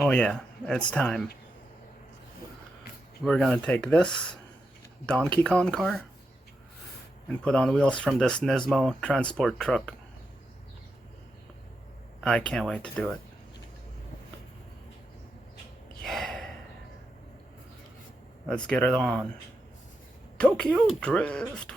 Oh yeah, it's time. We're gonna take this Donkey Kong car and put on wheels from this Nismo transport truck. I can't wait to do it. Yeah. Let's get it on. Tokyo Drift.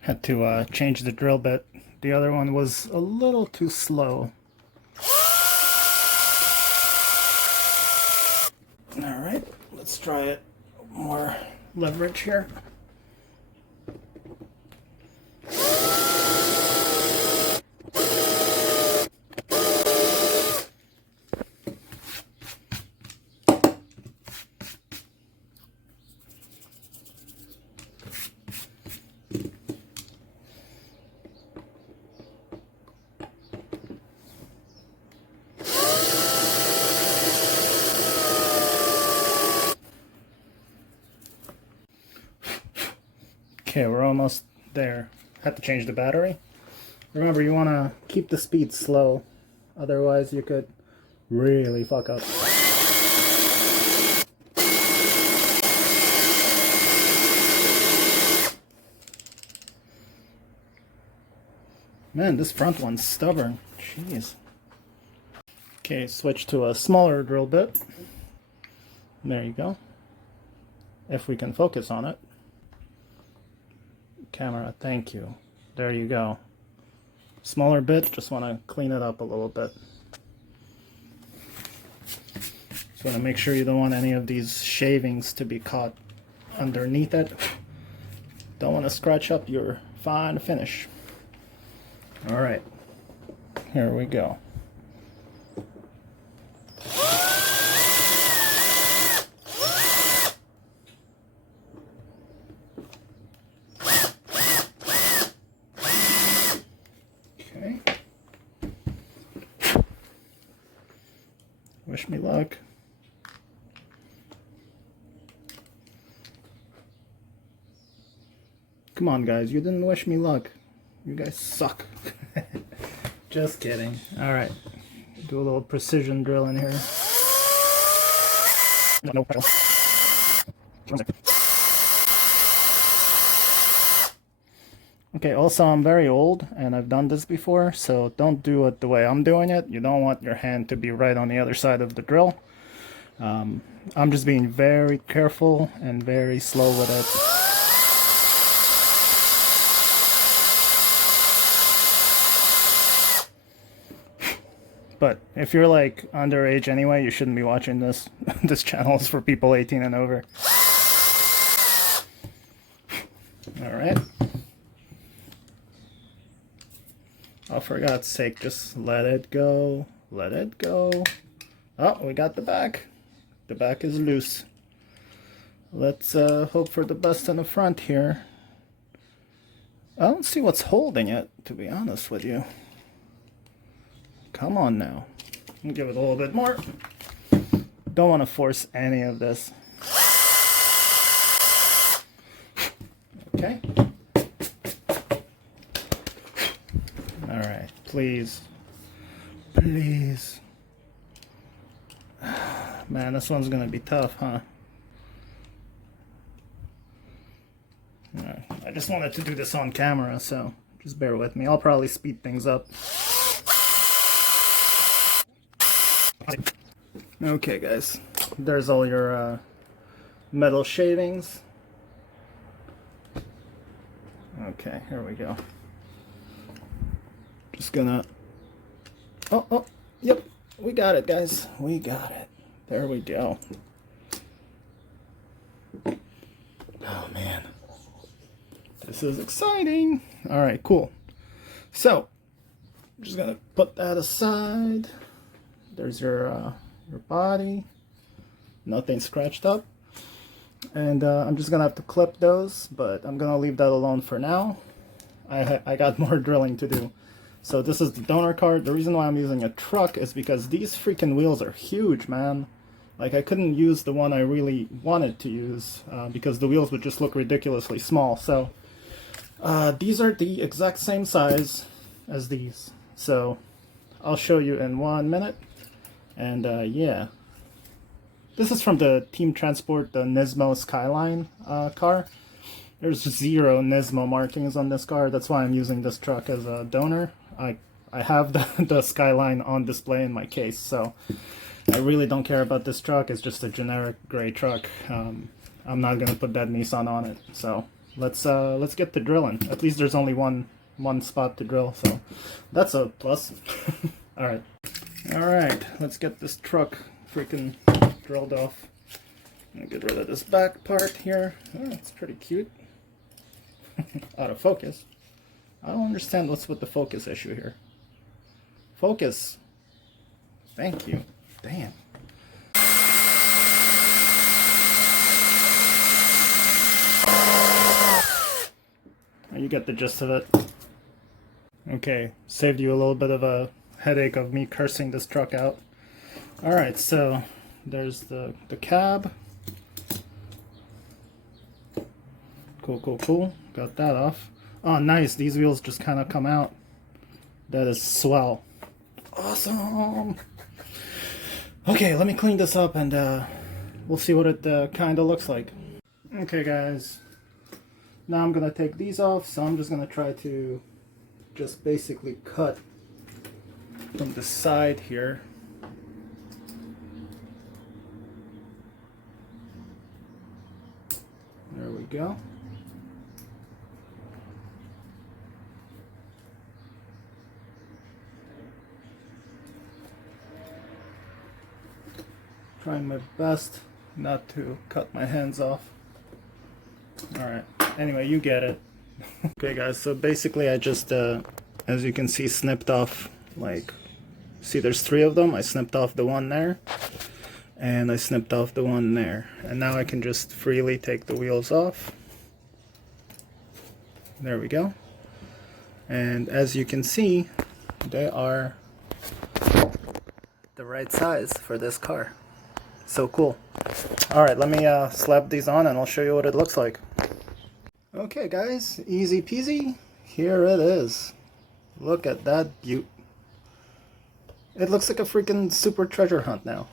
Had to change the drill bit. The other one was a little too slow. Alright, let's try it. More leverage here. Okay, we're almost there. Had to change the battery. Remember, you want to keep the speed slow, otherwise you could really fuck up. Man, this front one's stubborn. Jeez. Okay, switch to a smaller drill bit. There you go. If we can focus on it. Camera, thank you. There you go. Smaller bit, just want to clean it up a little bit. Just want to make sure you don't want any of these shavings to be caught underneath it. Don't want to scratch up your fine finish. Alright, here we go. Wish me luck. Come on, guys. You didn't wish me luck. You guys suck. Just kidding. Alright. Do a little precision drill in here. No. Okay, also I'm very old and I've done this before, so don't do it the way I'm doing it. You don't want your hand to be right on the other side of the drill. I'm just being very careful and very slow with it. But if you're like underage anyway, you shouldn't be watching this. This channel is for people 18 and over. Alright. Oh, for God's sake, just let it go. Let it go. Oh, we got the back. The back is loose. Let's hope for the best in the front here. I don't see what's holding it, to be honest with you. Come on now. I'll give it a little bit more. Don't want to force any of this. Okay. Alright, please. Please. Man, this one's gonna be tough, huh? Alright, I just wanted to do this on camera, so just bear with me. I'll probably speed things up. Okay, guys. There's all your metal shavings. Okay, here we go. Just gonna... Oh, yep. We got it, guys. We got it. There we go. Oh, man. This is exciting. Alright, cool. So, I'm just gonna put that aside. There's your body. Nothing scratched up. And I'm just gonna have to clip those, but I'm gonna leave that alone for now. I got more drilling to do. So this is the donor card. The reason why I'm using a truck is because these freaking wheels are huge, man. Like, I couldn't use the one I really wanted to use because the wheels would just look ridiculously small. So these are the exact same size as these. So I'll show you in 1 minute. And yeah. This is from the Team Transport, the Nismo Skyline car. There's 0 Nismo markings on this car. That's why I'm using this truck as a donor. I have the Skyline on display in my case, so I really don't care about this truck. It's just a generic gray truck. I'm not gonna put that Nissan on it. So let's get to drilling. At least there's only one spot to drill, so that's a plus. All right. Let's get this truck freaking drilled off. I'm gonna get rid of this back part here. Oh, it's pretty cute. Out of focus. I don't understand what's with the focus issue here. Focus. Thank you. Damn. You get the gist of it. Okay, saved you a little bit of a headache of me cursing this truck out. Alright, so there's the cab. Cool. Got that off. Oh, nice. These wheels just kind of come out. That is swell. Awesome. Okay, let me clean this up and we'll see what it kind of looks like. Okay, guys. Now I'm going to take these off, so I'm just going to try to just basically cut from the side here. There we go. Trying my best not to cut my hands off. Alright, anyway, you get it. Okay guys, so basically I just, as you can see, snipped off, like, see there's 3 of them. I snipped off the one there, and I snipped off the one there. And now I can just freely take the wheels off. There we go. And as you can see, they are the right size for this car. So cool. Alright, let me slap these on and I'll show you what it looks like. Okay guys, easy peasy. Here it is. Look at that beaut. It looks like a freaking super treasure hunt now.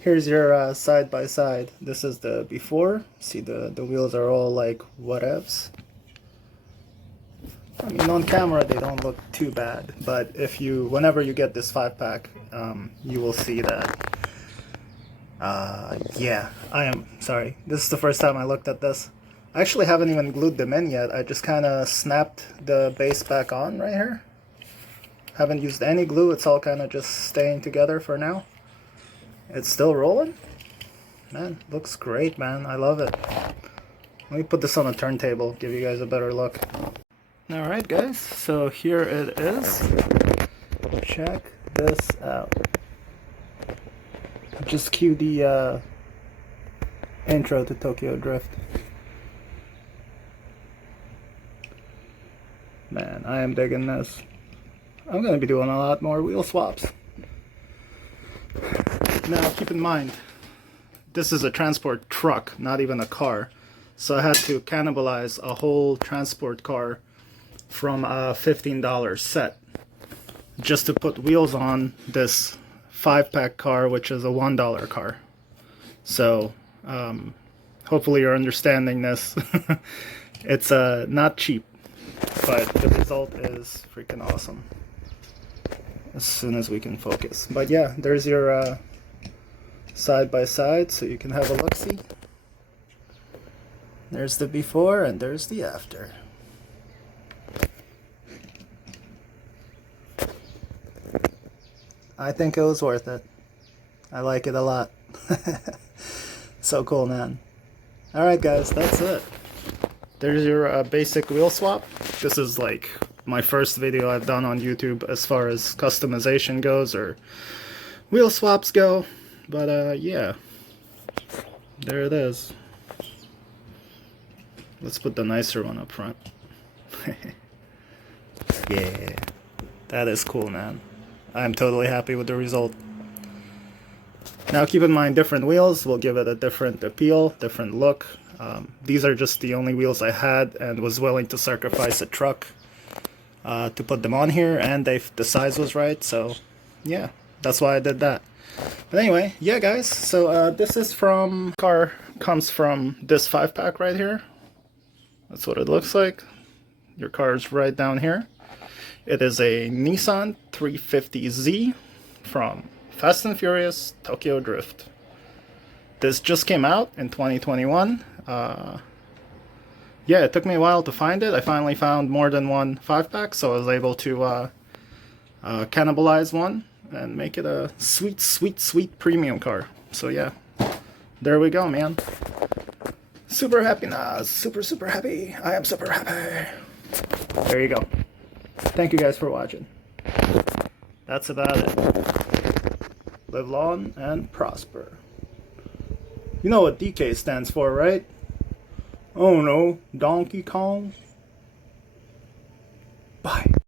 Here's your side by side. This is the before. See, the wheels are all like whatevs. I mean, on camera they don't look too bad, but whenever you get this 5-pack, you will see that. Yeah, sorry. This is the first time I looked at this. I actually haven't even glued them in yet. I just kind of snapped the base back on right here. Haven't used any glue. It's all kind of just staying together for now. It's still rolling. Man, looks great, man. I love it. Let me put this on a turntable, give you guys a better look. Alright guys, so here it is. Check this out. Just cue the intro to Tokyo Drift. Man, I am digging this. I'm going to be doing a lot more wheel swaps. Now keep in mind, this is a transport truck, not even a car. So I had to cannibalize a whole transport car from a $15 set just to put wheels on this 5-pack car, which is a $1 car. So hopefully you're understanding this. It's not cheap, but the result is freaking awesome as soon as we can focus. But yeah, there's your side by side, so you can have a look-see. There's the before and there's the after. I think it was worth it. I like it a lot. So cool, man. Alright guys, that's it. There's your basic wheel swap. This is like my first video I've done on YouTube as far as customization goes, or wheel swaps go. But yeah, there it is. Let's put the nicer one up front. Yeah, that is cool, man. I'm totally happy with the result. Now keep in mind, different wheels will give it a different appeal, different look. These are just the only wheels I had and was willing to sacrifice a truck to put them on here, and the size was right, so yeah, that's why I did that. But anyway, yeah guys, so this is from, car comes from this 5-pack right here. That's what it looks like. Your car is right down here. It is a Nissan 350Z from Fast and Furious Tokyo Drift. This just came out in 2021. Yeah, it took me a while to find it. I finally found more than one 5-pack, so I was able to cannibalize one and make it a sweet, sweet, sweet premium car. So yeah, there we go, man. Super happy, Nas. Super, super happy. I am super happy. There you go. Thank you guys for watching. That's about it. Live long and prosper. You know what DK stands for, right? Oh no, Donkey Kong. Bye.